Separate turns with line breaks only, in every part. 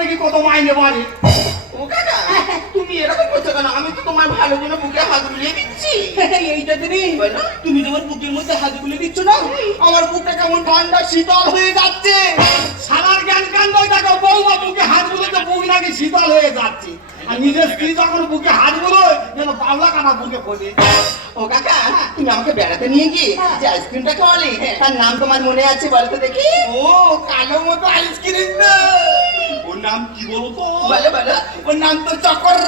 দেখি কত মাইনে বাড়ে।
ও কাকা তুমি এরকম করছ কেন? আমি তো তোমার ভালো জন্য বুকে হাত বুলিয়ে দিচ্ছি।
এইটা দিদি তুমি তোমার বুকের মধ্যে হাত গুলে দিচ্ছ না? আমার বুকটা কেমন ঠান্ডা শীতল হয়ে যাচ্ছে। সারার জ্ঞান কাণ্ড দেখো বৌমা বুকে হাত তো বুক নাকি শীতল হয়ে যাচ্ছে। আর নিজের স্ত্রী যখন বুকে হাত যেন পাওলা বুকে পড়ে
ও কাকা তুমি আমাকে বেড়াতে নিয়ে গিয়ে যে আইসক্রিমটা খাওয়ালে তার নাম তোমার মনে আছে বলতো দেখি?
ও কালো মতো আইসক্রিম না। ওর নাম কি বলতো?
বলো বলো
ওর নাম তো চকর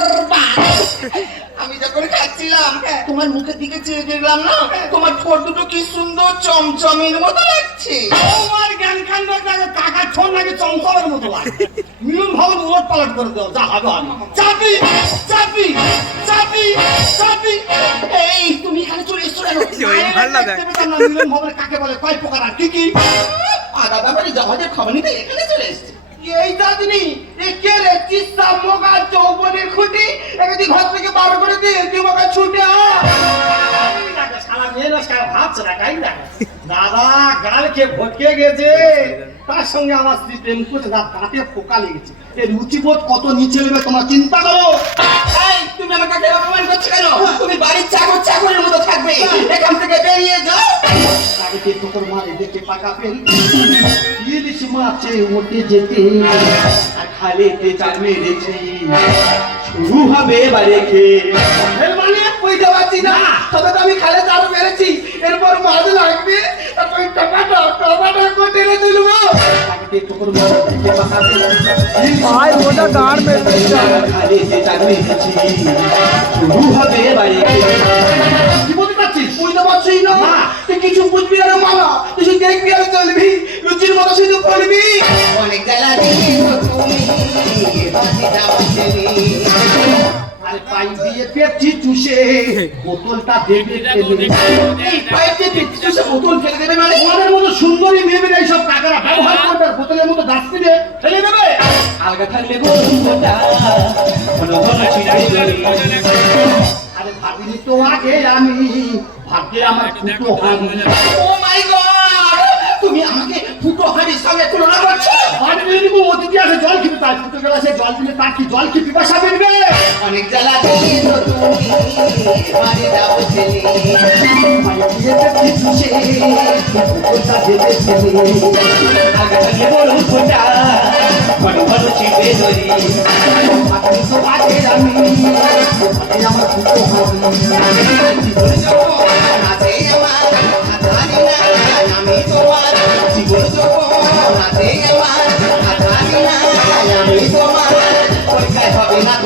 আমি যখন খাচ্ছিলাম তোমার মুখের দিকে চেয়ে দেখলাম না? তোমার ঠোঁট দুটো কি সুন্দর চমচমের মতো লাগছে?
তোমার জ্ঞান দেখো কাকার ঠোঁট নাকি চমচমের মতো লাগে মিলন ভাবে উলট পালট করে দাও যা হবে আমি। চাপি চাপি চাপি চাপি
এই তুমি এখানে চলে এসছো কেন?
ভালো
মিলন ভাবে কাকে বলে কয় প্রকার আর কি কি?
আদা ব্যাপারে জাহাজের খবর নিতে এখানে চলে এসছে।
এই দাদিনি? এ কে রে? চৌবনের খুঁটি? ঘর থেকে বার করে ছুটে দাদা ভটকে গেছে। তার সঙ্গে আমার স্ত্রী প্রেম করছে, তার দাঁতে ফোকা লেগেছে। এর রুচিবোধ কত নিচে নেবে তোমরা চিন্তা করো।
তুমি আমাকে কেন অপমান করছ কেন? তুমি বাড়ির চাকর চাকরের মতো থাকবে। এখান থেকে বেরিয়ে যাও।
পাকা পেন যেতে খালেতে চাল মেরেছি। শুরু হবে এবারে খেয়ে।
মানে বুঝতে পারছি না, তবে তো আমি খালে চাল মেরেছি। কিছু বুঝবি না রে মামা তুই দেখবি আর চলবি লুচির মতো শুধু পড়বি অনেক জ্বালা তুমি বাসি যাওয়া ছেলে।
আরে পাই দিয়ে পেটটি চুষে বোতলটা দেবে
এই বোতল ফেলে দেবে মানে?
মতো সুন্দরী মেয়ে মেয়ে এইসব টাকারা ব্যবহার করবে বোতলের মতো ডাস্টবিনে ফেলে দেবে।
আলগা থাকলে
আরে ভাবিনি তো আগে আমি, ভাগ্যে আমার ফুটো হানি
ও মাই তুমি আমাকে ফুটো হাড়ির সঙ্গে তুলনা করছ?
হানি নিবো অতিথি আছে জল খেতে তার ফুটো গেলাসে জল দিলে তার কি জল কি পিপাসা মিটবে
অনেক জ্বালা দিয়েছ তুমি মানে যাও ছেলে।
বোতলটা দেবে ফেলে
আলগা থাকলে বন্ধুটা ঘন ঘন ছিটে ধরি
ভাবিনি তো আগে আমি আমার ফুটো হানি
জীবন যখন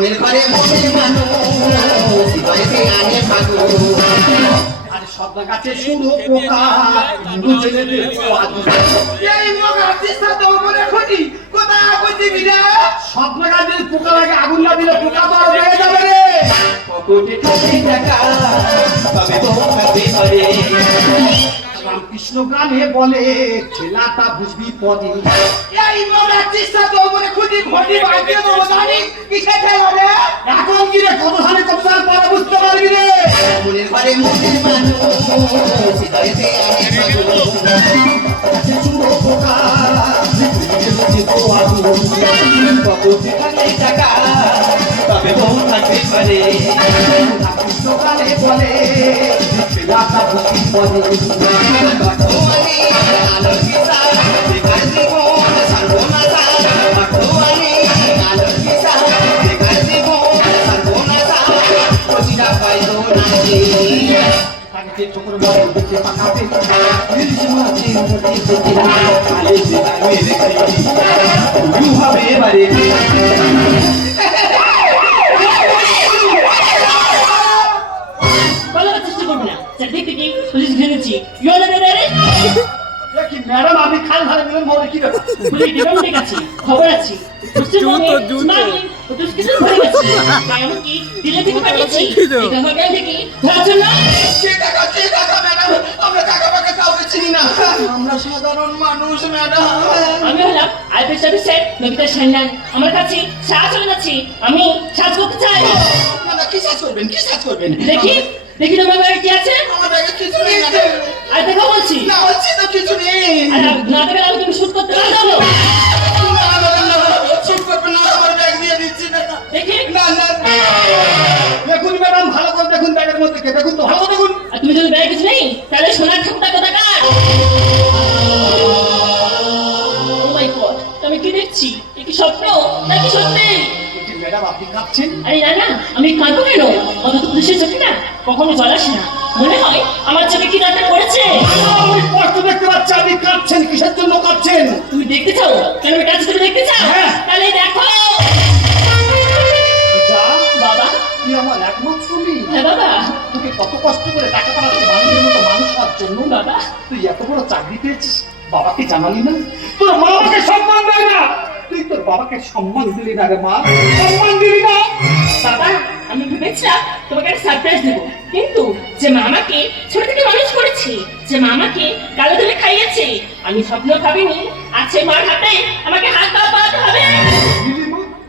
মনের ঘরে মনের মানুষ হৃদয়তে আগে
আরে সদা গাছে শুরু পোকা হিন্দু ছেলেদের
এই মগা চেষ্টা তো করে খুঁটি কোথায় আগুন দিবি রে?
সদা গাছে পোকা লাগে, আগুন না দিলে পোকা তো হয়ে যাবে রে।
পকেটে টাকা
রামকৃষ্ণ গানে বলে খেলাটা বুঝবি পরে।
এই মগা চেষ্টা তো করে খুঁটি ঘটি বাঁধিয়ে দেবো জানি কিসে খেলা রে?
এখন কি রে কত সালে কত সাল পরে বুঝতে পারবি রে।
ঘরে মনের মানুষ
ছেলেদের পোয়াদি
পকেটে থাকে টাকা তবে থাকবে ঘরে
রামকৃষ্ণ গানে বলে বুঝবি পদে
বর্তমানে আলোর পিতা
তাকে ঠোকর মারে দেখে পাকাবে ইলিশ মাছে উঠে যেতে
খালি বেকার মেরেছি হবে এবারে
পালাবার চেষ্টা করবি না। চারদিক থেকে পুলিশ ঘিরেছি। ইউ আর আন্ডার অ্যারেস্ট
কি ম্যাডাম আপনি খাল ধারে মিলন ভাবে কি ব্যাপার?
পুলিশ ডিপার্টমেন্টে গেছি খবর আছে। কত কিছু ভরে গেছে তাই আমি কি দিলে থেকে পাঠিয়েছি? এই টাকা থেকে। ধরার জন্য
কে টাকা কে টাকা ম্যাডাম আমরা টাকা পাকা কাউকে চিনি না। আমরা সাধারণ মানুষ ম্যাডাম
আমি হলাম আইপিএস অফিসার নবিতা সান্যাল। আমার কাছে সাহায্য যাচ্ছি। আমি সাহায্য করতে চাই।
আপনারা কি সাজ করবেন? কি সাজ করবেন?
দেখি দেখি তোমার ব্যাগে কি আছে?
আমার ব্যাগে কিছু নেই
আর দেখো বলছি।
না হচ্ছে তো কিছু নেই।
আর না দেখে আমি তুমি শুট
দেখুন তো ভালো দেখুন।
আর তুমি যদি ব্যাগে কিছু নেই তাহলে সোনার ঠাকুরটা কোথা কার ও মাই গড আমি কি দেখছি? এ কি স্বপ্ন? নাকি সত্যি?
ম্যাডাম আপনি কাঁদছেন?
আরে না না আমি কাঁদবো কেন? অত তো পুলিশের চোখে না কখনো জল আসে না। মনে হয় আমার চোখে কি দরকার পড়েছে?
আমি স্পষ্ট দেখতে পাচ্ছি আপনি কাঁদছেন কিসের জন্য কাঁদছেন?
তুমি দেখতে চাও? কেন কাছে তুমি দেখতে চাও?
হ্যাঁ।
তাহলে দেখো।
করে টাকা পাঠাতে মানুষের মতো মানুষ হওয়ার জন্য
বাবা
তুই এত বড় চাকরি পেয়েছিস বাবাকে জানালি না? তোর মা আমাকে সম্মান দেয় না। তুই তোর বাবাকে সম্মান দিলি না রে মা। সম্মান দিলি না।
বাবা আমি ভেবেছিলাম তোমাকে একটা সারপ্রাইজ দেবো। কিন্তু যে মামাকে ছোট থেকে মানুষ করেছে যে মামাকে গালে তুলে খাইয়েছে আমি স্বপ্ন ভাবিনি আছে মার হাতে আমাকে হাত পা পাতে হবে।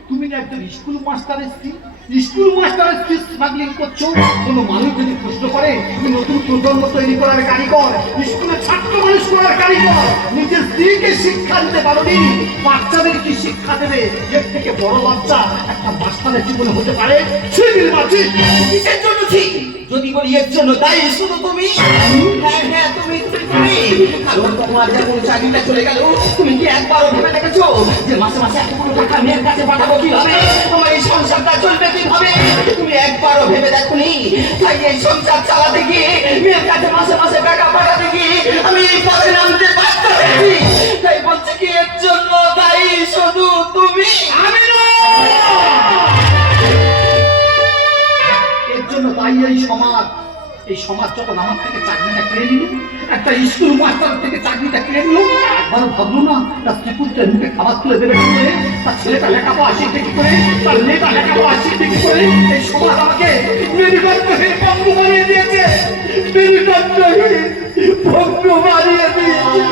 তুমি না একজন স্কুল মাস্টারের স্ত্রী স্কুল মাস্টার স্ত্রী স্মাগলিং করছ? কোনো মানুষ যদি প্রশ্ন করে, তুমি নতুন প্রজন্ম তৈরি করার কারিগর, স্কুলে ছাত্র মানুষ করার কারিগর, নিজের স্ত্রীকে শিক্ষা দিতে পারোনি? বাচ্চাদের কি শিক্ষা দেবে? এর থেকে বড় বাচ্চা একটা মাস্টারের জীবনে হতে পারে। সেই
নির্বাচিত জন্য ঠিক? যদি বলি, এর জন্য দায়ী শুধু তুমি। তাই সংসার চালাতে মেয়ের কাছে মাসে মাসে টাকা পাঠাতে আমি পথে নামতে বাধ্য তাই বলছে কি, এর জন্য দায়ী শুধু তুমি।
আমি এর এই সমাজ আমার থেকে চাকরিটা কেড়ে নিল। একটা স্কুল মাস্টার থেকে চাকরিটা কেড়ে নিল। একবার ভাবলো না তার ত্রিপুরটা মুখে খাবার তুলে দেবে কি করে? তার ছেলেটা লেখাপড়া শিখবে কি করে? তার মেয়েটা লেখাপড়া শিখবে কি করে? এই সমাজ আমাকে মেরুদণ্ডহীন পঙ্গু বানিয়ে দিয়েছে। মেরুদণ্ডহীন পঙ্গু বানিয়ে দিয়েছে।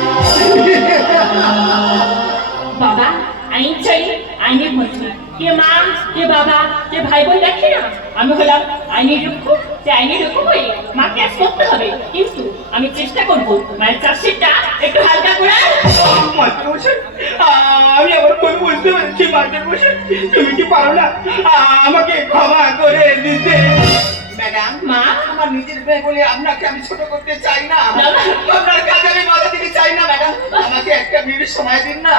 বাবা আইন চাই আইনের মধ্যে কে মা কে বাবা কে ভাই বোন দেখে না আমি হলাম আইনের রক্ষক যে আইনের রক্ষক হয়ে মাকে আজ করতে হবে। কিন্তু আমি চেষ্টা করব মায়ের চাষিটা একটু হালকা করে।
আমি আমার ভুল বুঝতে পেরেছি মাস্টারমশাই তুমি কি পারো না? আমাকে ক্ষমা করে দিতে।
ম্যাডাম
মা?
আমার নিজের মেয়ে বলে আপনাকে আমি ছোট করতে চাই না। আপনার কাজে আমি বাধা দিতে চাই না ম্যাডাম। আমাকে একটা মিনিট সময় দিন না।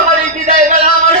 আমার এই বিদায় বেলা আমার বলে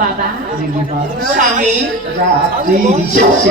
বাবা।
স্বামী।
রাত্রি শেষে